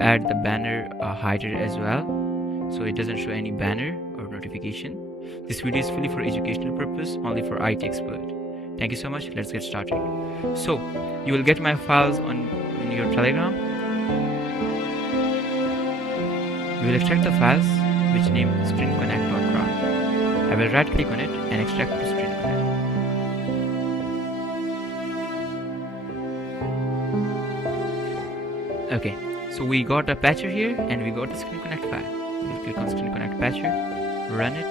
add the banner hider as well, so it doesn't show any banner or notification. This video is fully for educational purpose, only for IT expert. Thank you so much. Let's get started. So you will get my files on your Telegram. We will extract the files which name ScreenConnect.craft. I will right click on it and extract to ScreenConnect. Okay, so we got a patcher here and we got the ScreenConnect file. We'll click on ScreenConnect patcher, run it.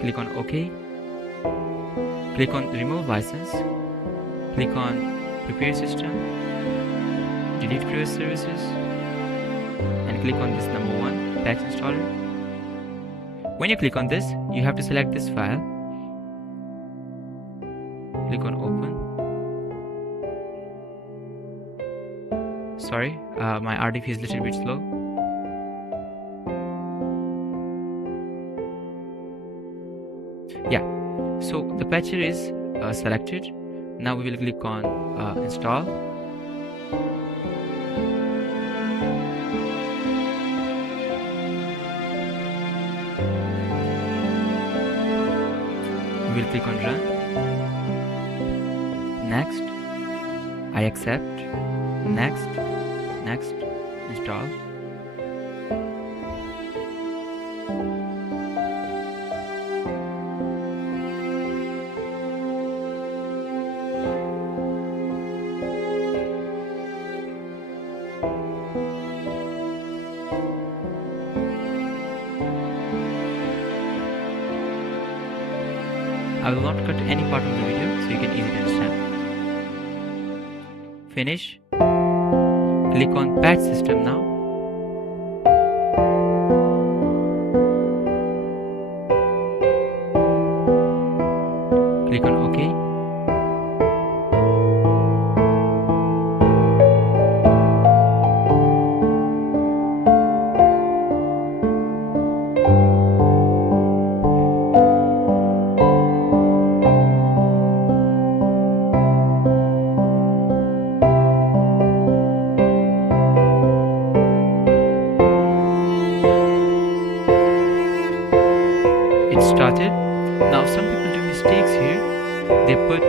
Click on OK. Click on remove license. Click on prepare system, delete previous services, and click on this number 1 patch installer. When you click on this, you have to select this file. Click on open. Sorry, my RDP is a little bit slow. Yeah, so the patcher is selected. Now we will click on install. We will click on run. Next, I accept. Next, install. I will not cut any part of the video so you can easily understand. Finish. Click on patch system now. Click on OK. Started. Now some people do mistakes here. They put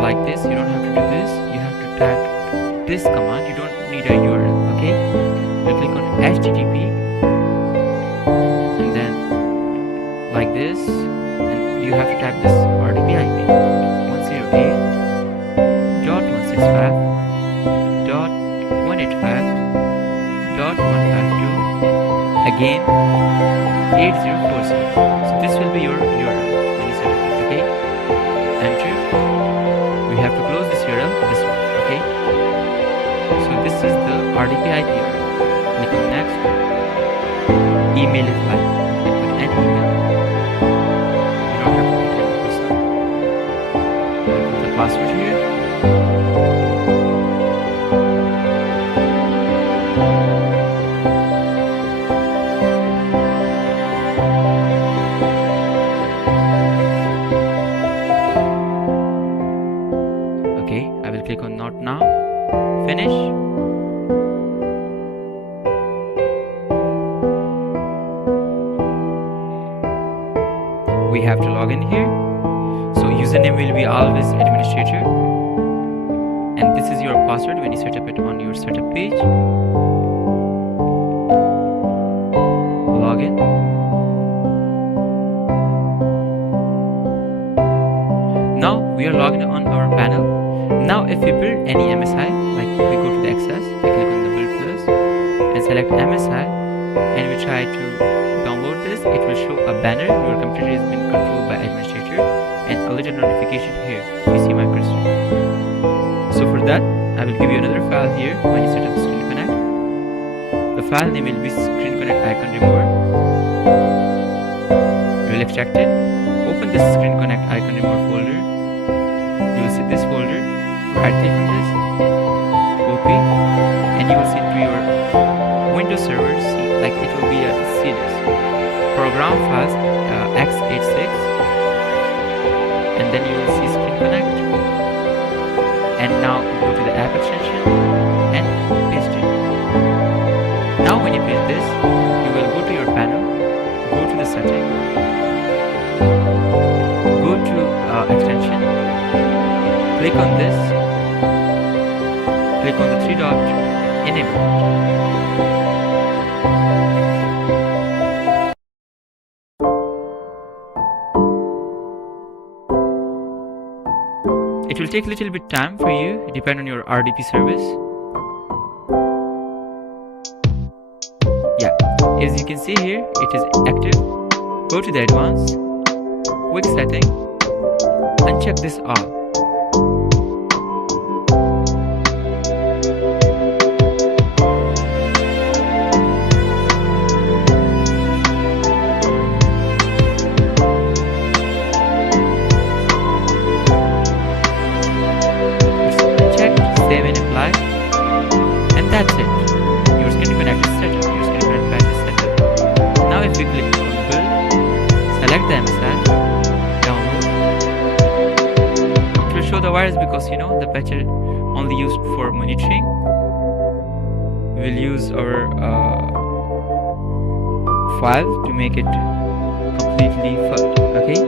like this. You don't have to do this. You have to type this command. You don't need a URL. Okay, you click on HTTP and then like this, and you have to type this RDP IP 108.165.185.152 again 8040. So this will be your URL when you set it. Okay, enter. We have to close this URL, this one. Okay, so this is the RDP IP URL. Click on next. Email is fine. You can put any email. You don't have to put any personal. Put the password here. Click on not now. Finish. We have to log in here. So username will be always administrator, and this is your password when you set up it on your setup page. Log in. Now we are logged on our panel. Now if we build any MSI, like we go to the access, we click on the build plus and select MSI, and we try to download this, it will show a banner, your computer has been controlled by administrator, and a little notification here. You see my cursor. So for that, I will give you another file here when you set up ScreenConnect. The file name will be ScreenConnect icon remover. You will extract it, open this ScreenConnect icon remover folder. You will see this folder, right click on this, copy, and you will see to your Windows server, like it will be a CDS. Program files x86, and then you will see ScreenConnect. click on this, click on the three dot, enable it. It will take a little bit time for you, depend on your RDP service. Yeah, as you can see here, it is active. Go to the advanced, quick setting, and check this all. Save and apply, and that's it. Your ScreenConnect is set up. Your ScreenConnect patch is set up. Now if we click on build, select the MSI, download. It will show the virus because the patch is only used for monitoring. We will use our file to make it completely full. Okay.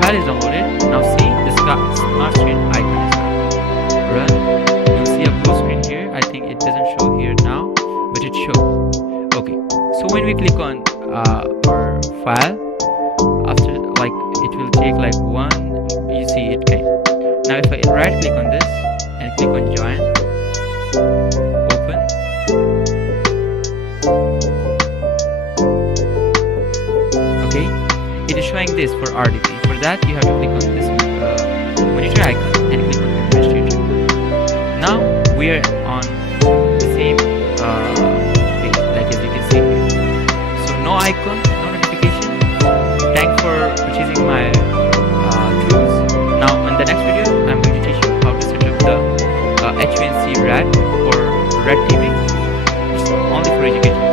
File is downloaded. Now see the smart screen icon is now run. You'll see a blue screen here. I think it doesn't show here now, but it shows. Okay, so when we click on our file, after it will take one, you see it came. Now if I right click on this and click on join, open, okay, it is showing this for RDP. For that, you have to click on this monitor icon and click on administrator. Now we are on the same page, like as you can see here. So no icon, no notification. Thanks for purchasing my tools. Now in the next video, I'm going to teach you how to set up the HVNC RAD or RAD TV. It's only for education.